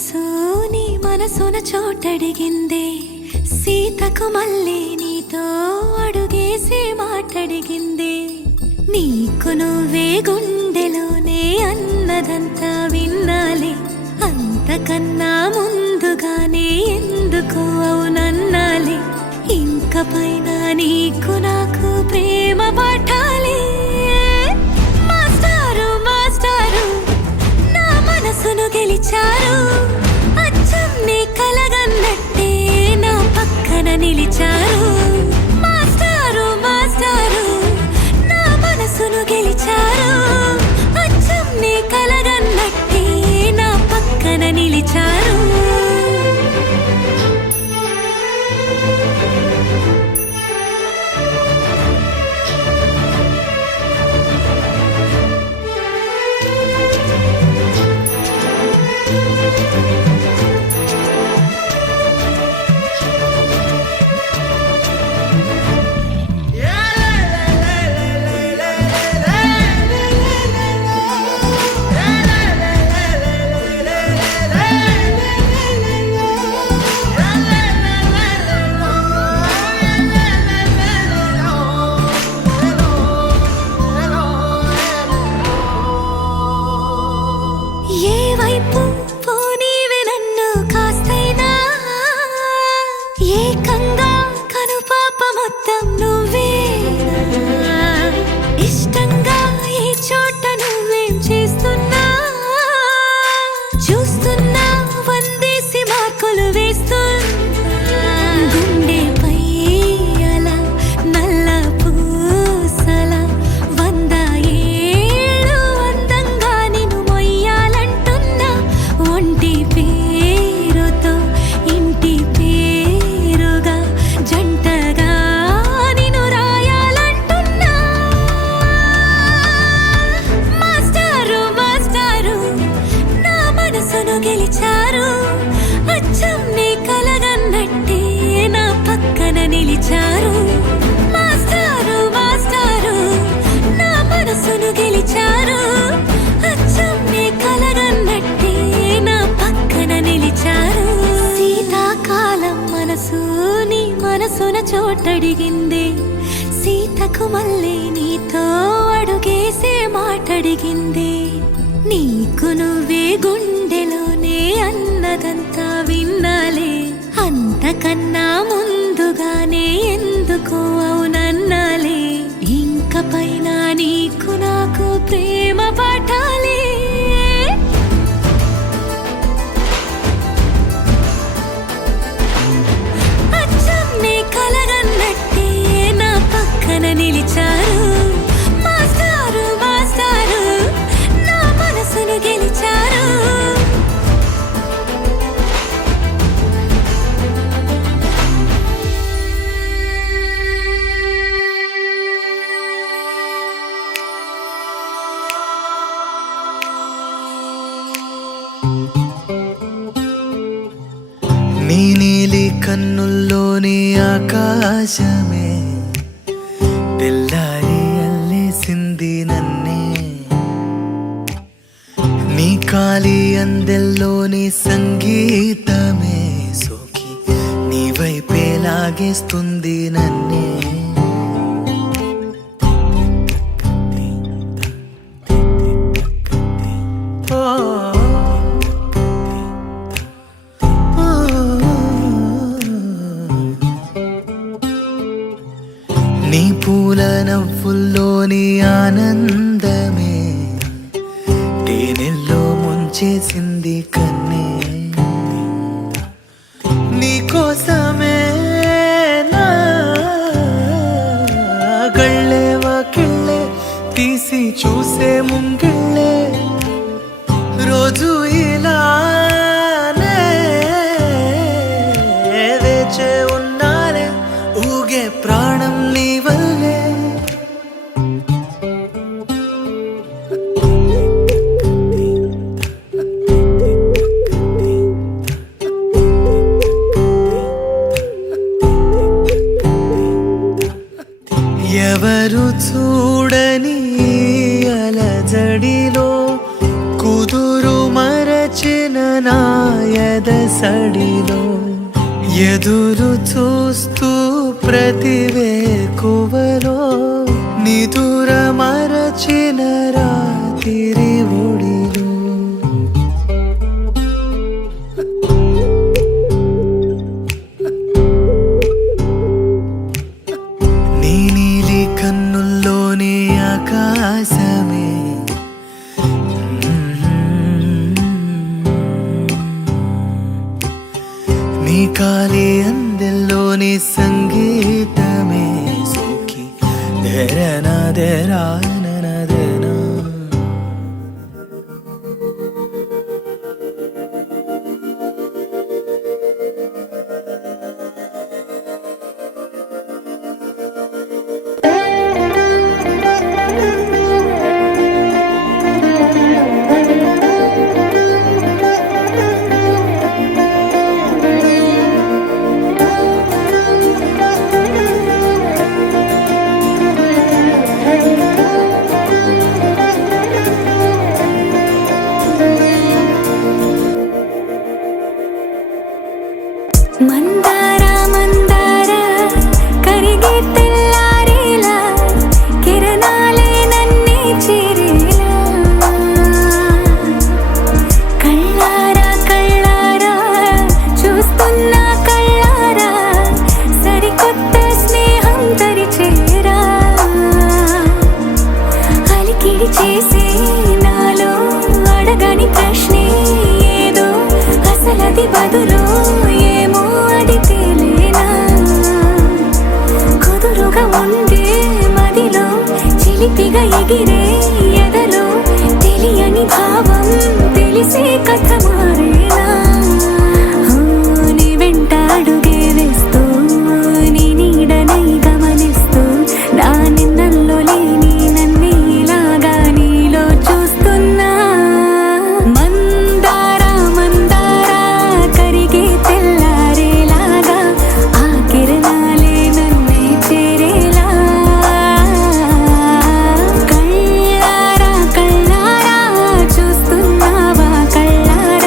మనసు నీ మనసున చోటడిగిందే సీతకు మళ్ళీ నీతో అడుగేసి మాటడిగిందే నీకు నువ్వే గుండెలోనే అన్నదంతా విన్నాలే అంతకన్నా ముందుగానే ఎందుకు అవునన్నాలే ఇంక పైన నీకు నాకు ప్రేమ పాఠాలే మాస్టారు మాస్టారు నా మనసును గెలిచారు అచ్చం నీ కలగన్నట్టే నా పక్కన నిలిచారు మాస్టారు మాస్టారు నా మనసును గెలిచారు అచ్చం నీ కలగన్నట్టే నా పక్కన నిలిచారు ఏకంగా కనుపాప మొత్తం నువ్వేనా ఇష్టంగా ఈ చోట నువ్వేం చేస్తున్నా చూస్తున్నా వందేసి మార్కులు వేస్తున్నా గుండెపై అలా నల్ల పూసల 100 ఏళ్ళు అందంగా నిన్ను మొయ్యాలంటున్నా ఒంటి పేరుతో ఇంటి జంటగా నిన్ను రాయాలంటున్నా మాస్టారు మాస్టారు నా మనసును గెలిచారు అచ్చం నీ కలగన్నట్టే నా పక్కన నిలిచారు మాస్టారు మాస్టారు నా మనసును గెలిచారు అచ్చం నీ కలగన్నట్టే నా పక్కన నిలిచారు శీతాకాలం మనసు మనసున చోటడిగిందే సీతకు మళ్ళీ నీతో అడుగేసే మాటడిగిందే నీకు నువ్వే గుండెలోనే అన్నదంతా విన్నాలే అంతకన్నా ముందుగానే ఎందుకు అవునన్నాలే ఇంక పైన నీకు నాకు ప్రేమ పాఠాలే నిలిచారు మాస్టారు మాస్టారు నా మనసును గెలిచారు నీ నీలి కన్నుల్లోని ఆకాశమే తెల్లారి అల్లేసింది నన్నే నీ కాలి అందెల్లోని సంగీతమే సోకి నీ వైపే లాగేస్తుంది నన్నే నీ పూల నవ్వుల్లోని ఆనందమే తేనెల్లో ముంచేసింది కన్నే నీ కోసమే నా గళ్ళే వాకిళ్ళే తీసి చూసే ముంగిళ్ళే రోజు ఇలానే వేచే ఉన్నానే ఊగే ప్రాణం నీ వల్లే ఎవరు చూడని అలజడిలో కుదురు మరచిన నాయద సడిలో ఎదురు చూస్తూ ప్రతివేకువలో నిదుర మరచిన రాత్రి ఒడిలో నీ నీలి కన్నుల్లోనే ఆకాశమే నీ కాలి అందెల్లోని సంగీతమే సుఖి ధరణ ధరానదేనా మందార మందార కరిగే తెల్లారేలా కిరణాలే నన్నే చేరేలా కళ్ళారా కళ్ళారా చూస్తున్నా కళ్ళారా సరికొత్త స్నేహం తరిచేరా అలికిడి చేసే నాలో అడగని ప్రశ్నే ఏదో అసలది బదులు ఏమో అది తేలేనా కుదురుగా ఉండే మదిలో చిలిపిగా ఎగిరే ఎదలో తెలియని భావం తెలిసే కథ మారేనా నీ వెంట అడుగే వేస్తూ నీ నీడనై గమనిస్తూ నా నిన్నల్లో లేని నన్నే ఇలాగా నీలో చూస్తున్నా మందార మందార కరిగే తెల్లారేలాగా ఆ కిరణాలే నన్నే చేరేలా కళ్ళారా కళ్ళారా చూస్తున్నావా కళ్ళారా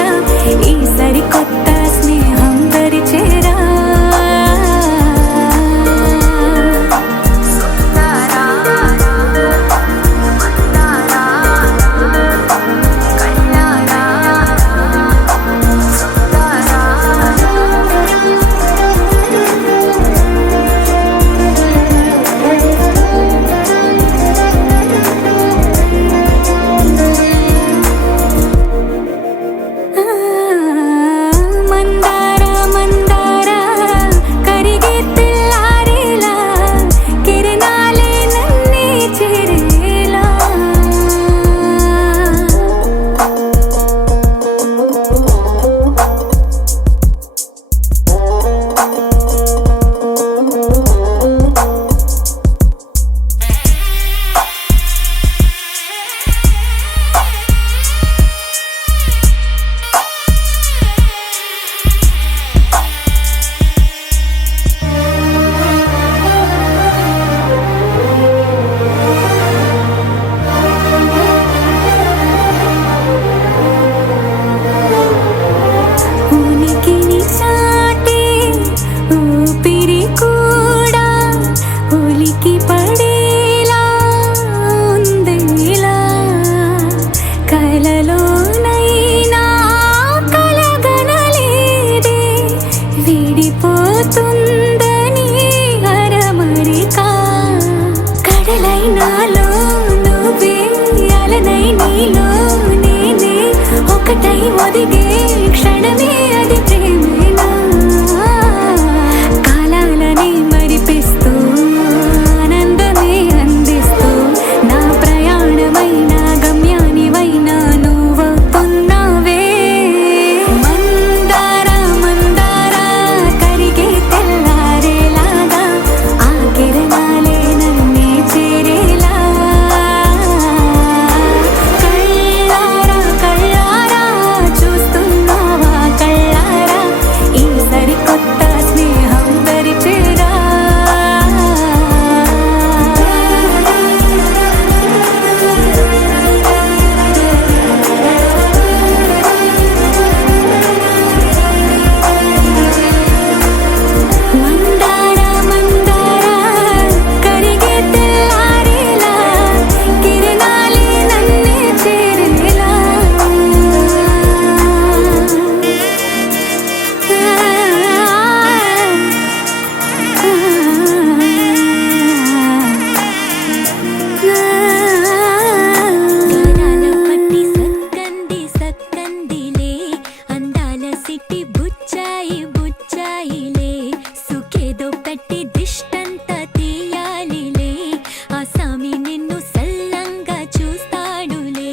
నిన్ను సల్లంగా చూస్తాడులే.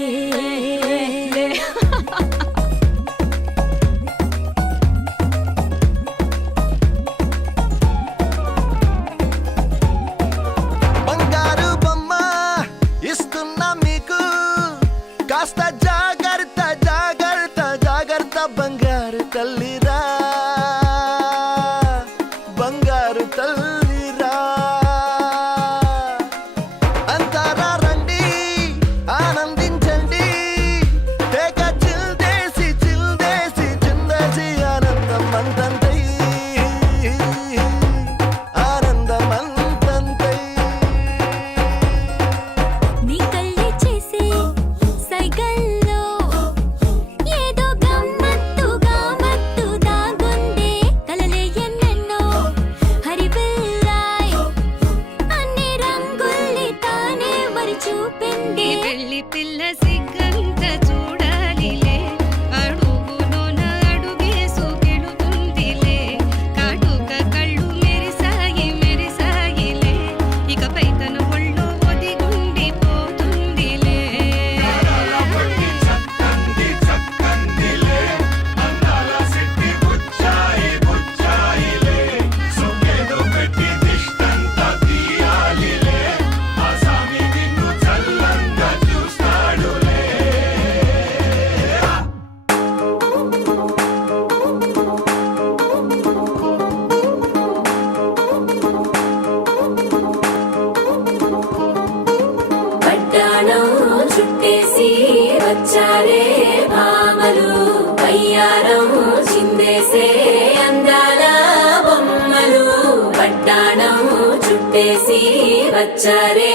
బంగారు బొమ్మ ఇస్తున్నా మీకు, కాస్త జాగ్రత్త జాగ్రత్త జాగ్రత్త. బంగారు తల్లిరా, బంగారు తల్లిరా. అంతారా రండి ఆనందించండి, తేక చిల్దేసి చిల్దేసి చిందేసి ఆనందం అంతంతై, ఆనందం అంతంతై. నీ కళ్ళే చేసే సైగల్లో ఏదో గమ్మత్తుగా మత్తు దాగుందే. కలలే ఎన్నెన్నో హరిబిల్లాయ్, అన్ని రంగుల్ని తానే మరి చూపింది. పెళ్లి పిల్ల సిగ్గంత చూడాలిలే, అడుగులోన అడుగేసుకెళుతుందిలే. కాటుక కళ్ళు మెరిసాయి మెరిసాయిలే, ఇకపై తన ఒళ్ళో ఒదిగుండిపోతుందిలే. పట్టాణం చుట్టేసి వచ్చారే భామలు, వయ్యారం చిందేసే అందాల బొమ్మలు. పట్టాణం చుట్టేసి వచ్చారే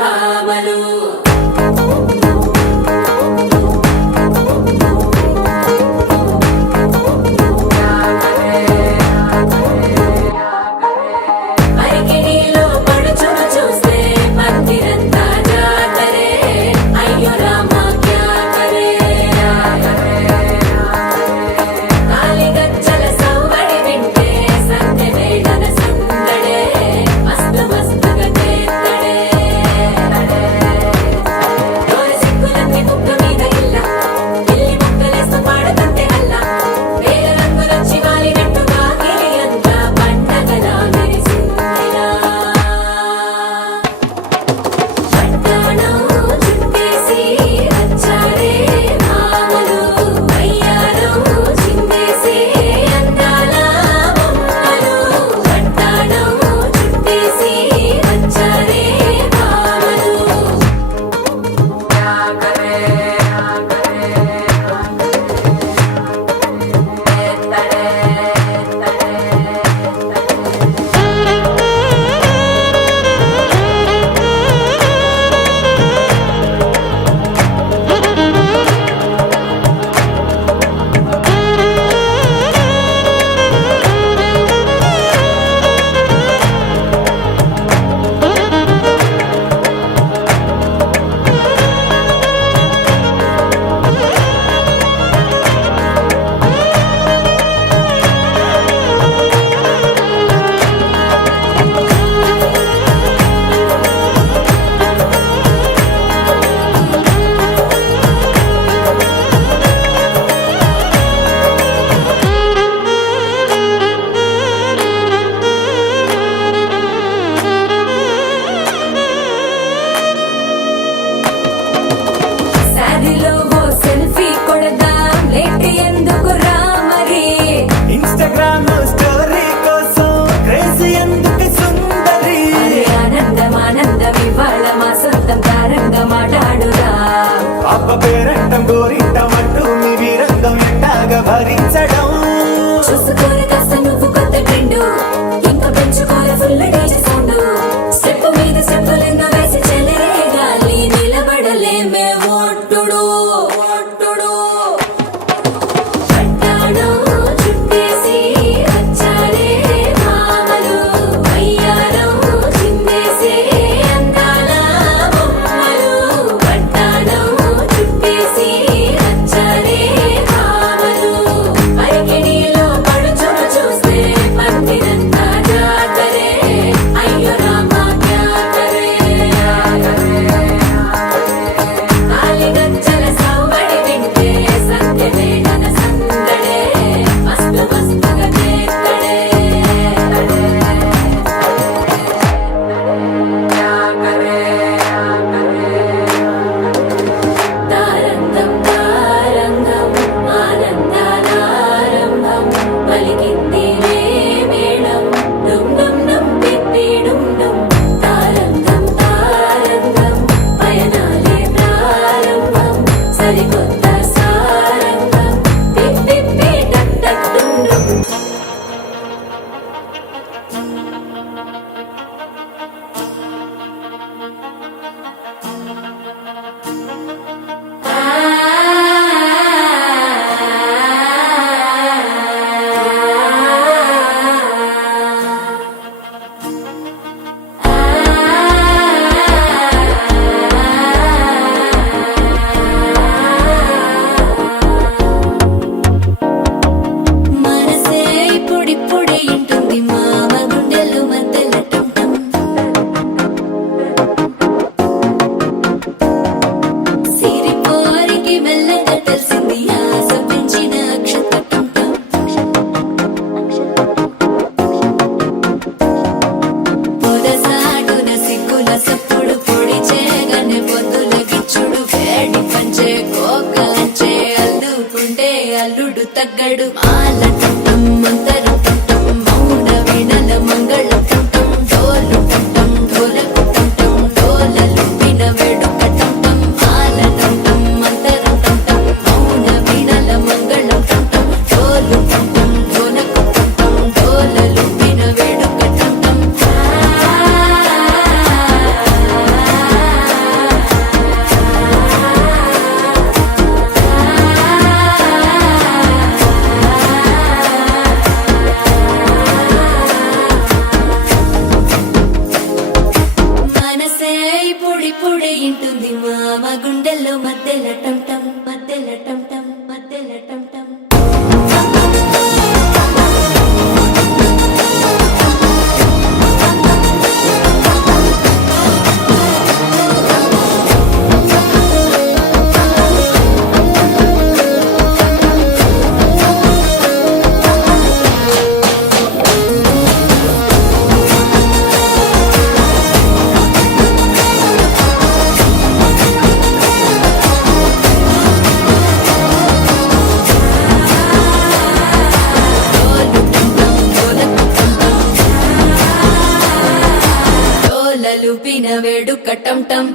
భామలు. పరికిణీలో పడుచును చూస్తే మందిరంతా జాతరే. అయ్యో రామా క్యా కరే. కాలిగజ్జల సవ్వడి వింటే సంధ్య వేళన సందడే, మస్తు మస్తుగా చేత్తడే. డోలు సిక్కులన్నీ ముక్క మీద ఇల్ల, పిల్లి ముక్కలేస్తూ పాడుతుంటే అల్లా. వేల రంగులొచ్చి వాలినట్టుగా గిరి అంతా పండగలా మెరిసిందిలా. పట్టాణం చుట్టేసి వచ్చారే భామలు, వయ్యారం చిందేసే అందాల బొమ్మలు. పట్టాణం చుట్టేసి వచ్చారే భామలు. శారీలో ఓ సెల్ఫీ కొడదాం, లేట్ ఎందుకు రా మరి. ఇన్స్టాగ్రామ్ లో స్టోరీ కోసం క్రేజీ ఎందుకు సుందరి. అరే ఆనందం ఆనందం ఇవాళ మా సొంతం తారంగా మాట్లాడురా. అప్ప పేరంటం గోరింటం అంటూ మీ వీరంగం ఎట్టాగా భరించడం. చూసుకోరు కాస్త నువ్వు కొత్త ట్రెండ్, ఇంకా పెంచుకోరు ఫుల్ డీజే సౌండ్. స్టెప్ మీద స్టెప్పులెన్నో వేసి చెలరే గాలి, నిలబడలేమే ఒట్టుడు ఒట్టుడు. పట్టాణం చుట్టేసి వచ్చారే భామలు, వయ్యారం చిందేసే అందాల బొమ్మలు. పట్టాణం చుట్టేసి వచ్చారే భామలు. సరికొత్త సారంగం పిప్పి టక్ టక్ డుమ్ డుమ్. మనసే ఇప్పుడిప్పుడే ఇంటుంది మామ గుండెలు మధ్యలో టం టం. సిరిపోరికి మెల్లగా తెలిసింది ఆశ పెంచిన అక్షత టం టం. పొదసాటున సిగ్గుల సప్పుడు పొడి చేయగానే పొద్దుల గిచ్చుడు వేడి పంచే కోకంచే అల్లుకుంటే అల్లుడు తగ్గడు మాల టం మంతరం టం మౌన వీణల మంగళం టం డోలు టం ఢోలకు టం డోలలు విన వేడుక టం మాల టం మంతరం టం మౌన వీణల మంగళం టం డోలు టం ఢోలకు టం డోలలు విన వేడుక టం. మనసే ఇప్పుడిప్పుడే ఇంటుంది మామ గుండెల్లో మధ్యలో టం టం మధ్యలో టం టం మధ్యలో టం టం. డోలలు విన వేడుక టం టం.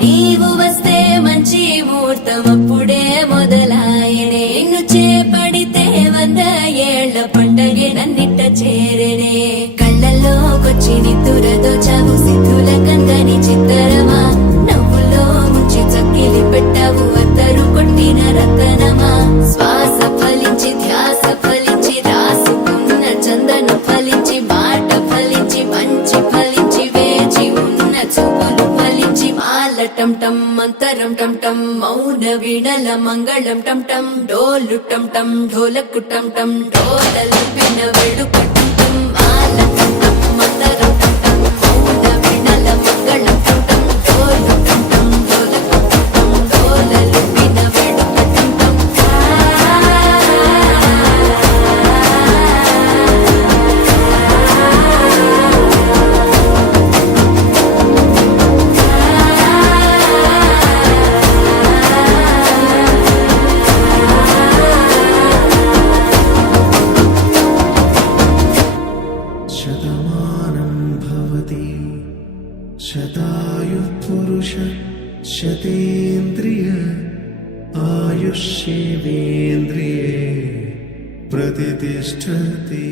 నీవు వస్తే మంచి ముహూర్తం అప్పుడే మొదలాయనే నిన్ను చేపడితే 100 ఏళ్ల పండగే నన్నిట్ట చేరనే కళ్ళల్లోకొచ్చి నిద్దురదోచావు సిద్ధుల కందని చిత్తరమా నవ్వులో ముంచి చక్కిలి పెట్టావు అద్దరు కొట్టిన రతనమా శ్వాస ఫలించి ధ్యాస ఫలించి రాసుకున్న చందనం ఫలించి మాట ఫలించి మంచి ఫలించి వేచి ఉన్న చూపులు ఫలించి మాల టం టం మంతరం టం టం మౌన వీణల మంగళం టం టం డోలు టం టం ఢోలకు టం టం డోలలు విన వేడుక టం టం మాల టం టం మంతరం టం టం మౌన వీణల మంగళం టం టం డోలు టం టం ఢోలకు టం టం డోలలు విన వేడుక టం టం. శతమానం భవతి శతాయుః పురుష శతేంద్రియ ఆయుష్యేవేంద్రియే ప్రతిష్టతి.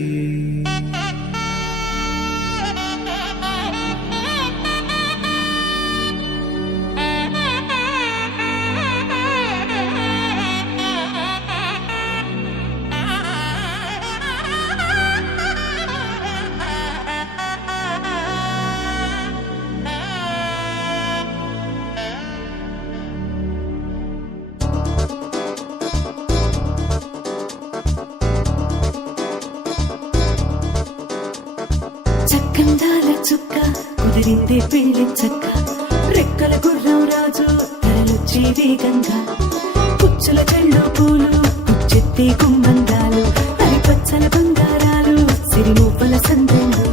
చక్కందాల చుక్క కుదిరిందే పెళ్లి చక్క రెక్కల గుర్రం రాజు తరలొచ్చే వేగంగా కుచ్చుల చెళ్ళు పూలు కుచ్చెత్తే గుమ్మందాలు అవి పచ్చల బంగారాలు సిరిమూపల సందెండు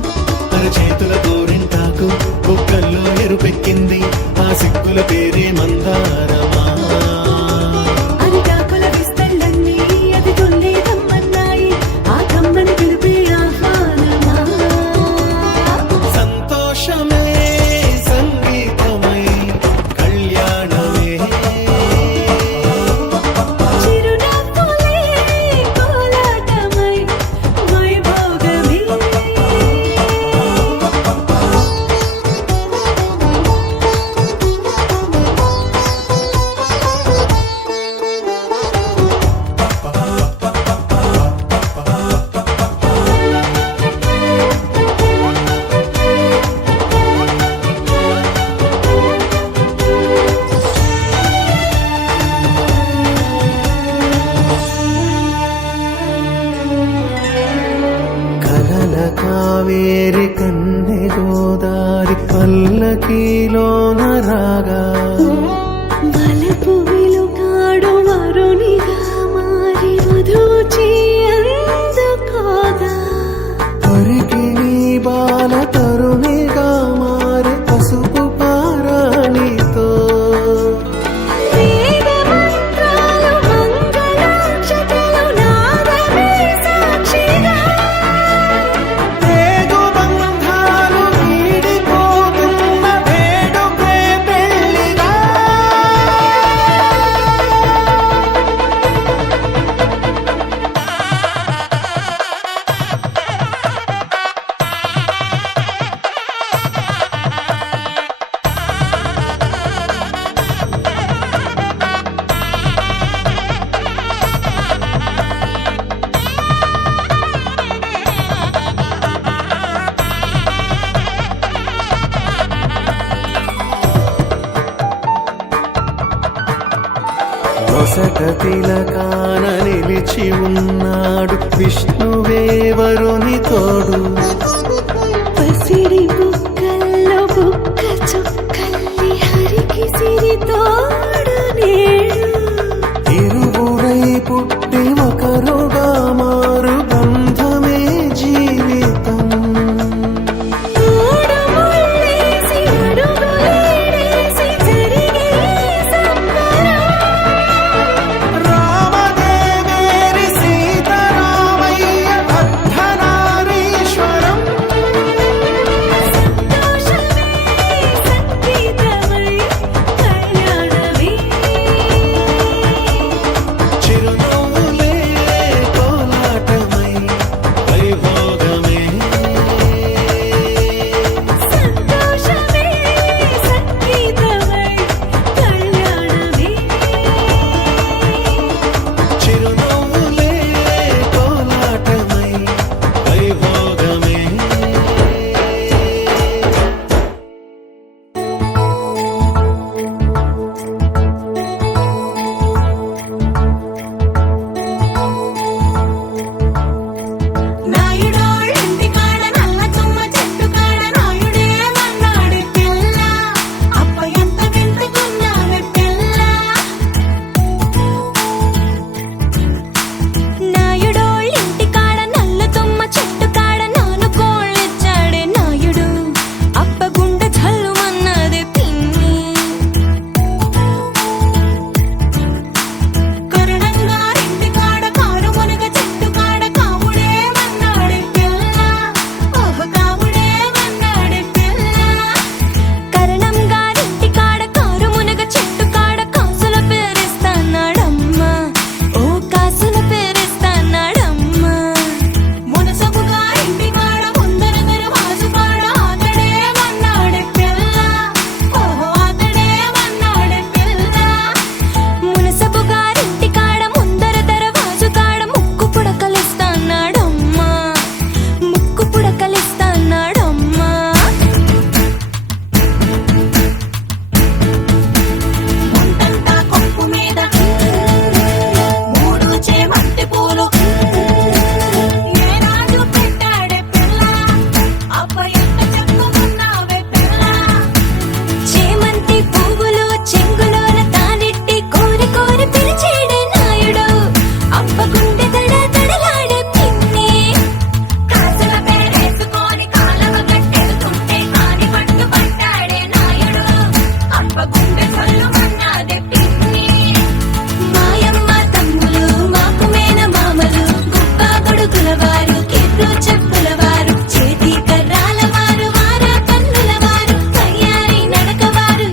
అరచేతుల గోరింటాకు కుక్కల్లో ఎరుపెక్కింది ఆ సిక్కుల పేరే మందారమా. అరిటాకుల విస్తళ్ళన్నీ అది తొల్లేదమ్మన్నాయి ఆ కమ్మని పిలిపే మసక తిలకాన నిలిచి ఉన్నాడు విష్ణువే వరుని తోడు. పసిడి బుక్కల్లో బుక్క చుక్కల్లి హరికి సిరి తోడు నేడు. ఇరువురై పుట్టి ఒకరుగా మారు బంధమే జీవితం. తోడు ముళ్ళేసి అడుగులేసి జరిగే సంబరం. రామదేవేరి సీతారామయ్య అర్ధనారీశ్వరం. సంతోషమే సంగీతమై కళ్యాణమే. చిరునవ్వులే కోలాటమై వైభోగమే. సంతోషమే సంగీతమై కళ్యాణమే. చిరునవ్వులే కోలాటమై వైభోగమే. నాయుడోళ్ళింటి కాడ నల్ల తుమ్మ చెట్టు కాడ నాయుడే మన్నాడు పిల్ల అప్ప ఎంత వింటుకున్నావే పిల్ల. నాయుడోళ్ళింటి కాడ నల్ల తుమ్మ చెట్టు కాడ నాను కోళ్ళిచ్చాడే నాయుడు అప్ప గుండె చల్లుమన్నదే పిన్ని. కరుణంగారింటి కాడ కారు మునగ చెట్టు కాడ కాముడే మన్నాడే పిల్ల ఓహ కాముడే మన్నాడే పిల్ల. కరణం గారింటి కాడ కారు మునగ చెట్టు కాడ కాసుల పేరిస్తాన్నాడమ్మా ఓ కాసుల పేరిస్తాన్నాడమ్మా. మునసబు గారింటి కాడ ముందర దరవాజు కాడ ఆతడే మన్నాడే పిల్ల ఓహో ఆతడే మన్నాడే పిల్ల. మునసబు గారింటి కాడ ముందర దరవాజు కాడ ముక్కు పుడకలిస్తాన్నాడమ్మా ముక్కు పుడకలిస్తాన్నాడమ్మా. ముందంతా కొప్పు మీద మూడు చేమంతి పూలు ఏ రాజు పెట్టాడే పిల్ల అప్ప ఎంత చెప్పుకున్నావే పిల్ల. చేమంతి పువ్వులు చెంగులోన తానెట్టి కోరి కోరి పిలిచేడే నాయుడు అప్ప గుండె దడ దడలాడే పిన్ని. కాసుల పేరేసుకొని కాలవ కట్టెడుతుంటే కాని పట్టు పట్టాడే నాయుడు అప్ప గుండె చల్లుమన్నాదే పిన్ని. మాయమ్మ తమ్ములు మాకు మేన మామలు గుప్ప గొడుగుల వారు కిర్రు చెప్పుల వారు చేతి కర్రాల వారు వార కన్నుల వారు తయారీ నడక వారు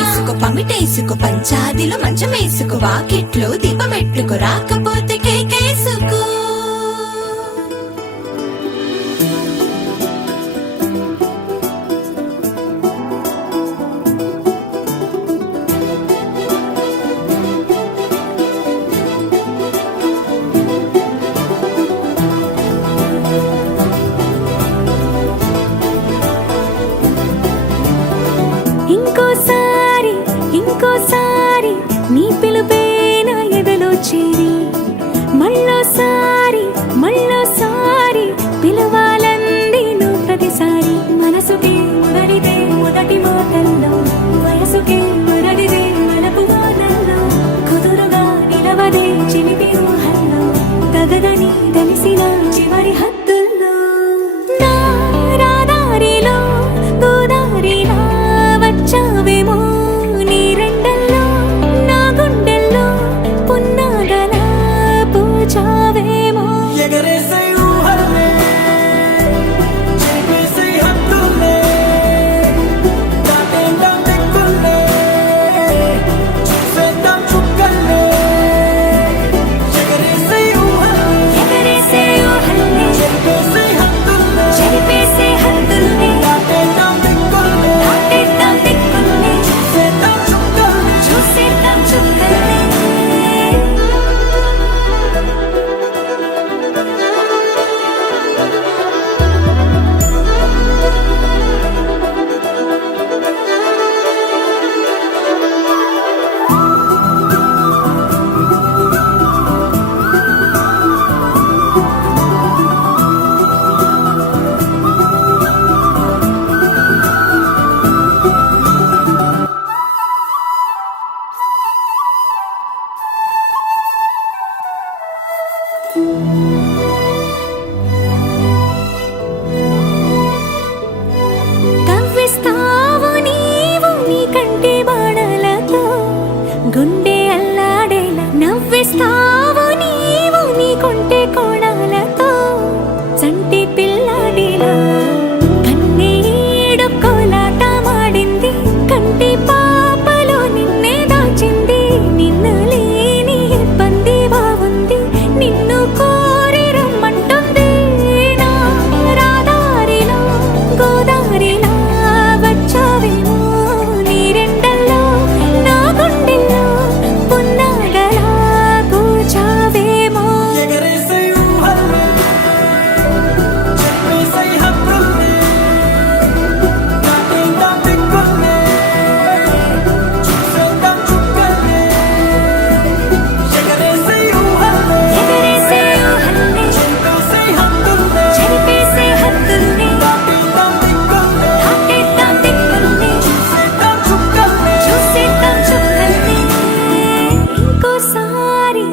ఏసుకో పమిటేసుకో పంచాదిలో మంచమేసుకో వాకిట్లో దీపమెట్టుకు రాకపోతే కేకేసుకో. ఇంకోసారి ఇంకోసారి నీ పిలుపే నా ఎదలో చేరి మళ్ళోసారి మళ్ళోసారి పిలవాలంది నువ్వు ప్రతిసారి. మనసుకి మొదటిదే మొదటి మాటల్లో వయసుకి మొదటిదే వలపు వాదల్లో కుదురుగా నిలవదే చిలిపి ఊహల్లో తగదని తెలిసిన చివరి హద్దుల్లో. నా రాదారిలో గోదారిలా వచ్చావేమో నీ రెండల్లో నా గుండెల్లో పున్నాగలా పూచావేమో. ఎగరేసే ఊహల్లే చేసే హద్దుల్లే దాటేద్దాం దిక్కుల్లే చూసేద్దాం చుక్కల్లే. ఎగరేసే ఊహల్లే ఎగరేసే ఊహల్లే చేసే హద్దుల్లే చెరిపేసే హద్దుల్ని దాటేద్దాం దిక్కుల్లే దాటేద్దాం దిక్కుల్ని చూసేద్దాం చుక్కల్లే. చూసేద్దాం చుక్కల్ని. కవ్విస్తావు నీవు నీ కంటి బాణలతో గుండె అల్లాడేలా నవ్విస్తావు నీవు నీ కొంటె కోణాలతో చంటి పిల్లాడిలా కన్నీడు కోలాట మాడింది కంటి పాపలో నిన్నే దాచింది నిన్ను లేని ఇబ్బంది బాగుంది నిన్ను కోరి రమ్మంటుంది నా రాదారిలో గోదారిలా వచ్చావేమో నీరెండల్లో నా గుండెల్లో పున్నాగలా కూర్చావేమో ఎగరేసే ఊహల్ని, చెప్పేసే హక్కుల్ని, దాటేద్దాం దిక్కుల్ని, చూసేద్దాం చుక్కల్ని. ఎగరేసే ఊహల్ని, ఎగరేసే ఊహల్ని చెప్పేసే హక్కుల్ని, చెరిపేసే హద్దుల్ని దాటేద్దాం దిక్కుల్ని, దాటేద్దాం దిక్కుల్ని చూసేద్దాం చుక్కల్ని. చూసేద్దాం చుక్కల్ని ఇంకోసారి